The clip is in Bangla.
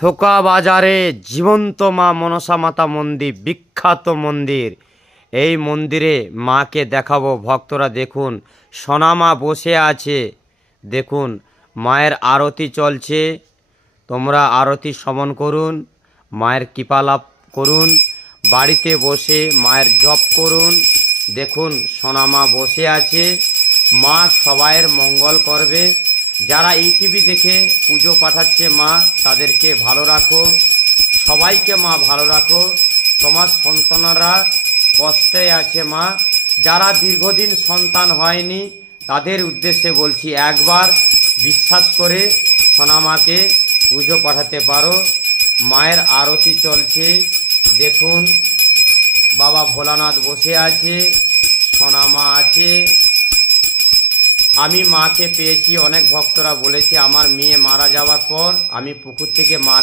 থোকা বাজারে জীবন্ত মা মনসা মাতা মন্দির, বিখ্যাত মন্দির। এই মন্দিরে মাকে দেখাবো। ভক্তরা দেখুন, সোনামা বসে আছে। দেখুন, মায়ের আরতি চলছে। তোমরা আরতি শ্রবণ করুন, মায়ের কৃপা লাভ করুন, বাড়িতে বসে মায়ের জপ করুন। দেখুন, সোনামা বসে আছে। মা সবাইয়ের মঙ্গল করবে। যারা ইউটিভি দেখে পুজো পাঠাচ্ছে, মা তাদেরকে ভালো রাখো, সবাইকে মা ভালো রাখো। তোমার সন্তানরা কষ্টে আছে মা। যারা দীর্ঘদিন সন্তান হয়নি তাদের উদ্দেশ্যে বলছি, একবার বিশ্বাস করে সোনামাকে পুজো পাঠাতে পারো। মায়ের আরতি চলছে। দেখুন, বাবা ভোলানাথ বসে আছে, সোনামা আছে। আমি মাকে পেয়েছি। অনেক ভক্তরা বলেছে আমার মেয়ে মারা যাওয়ার পর আমি পুকুর থেকে মা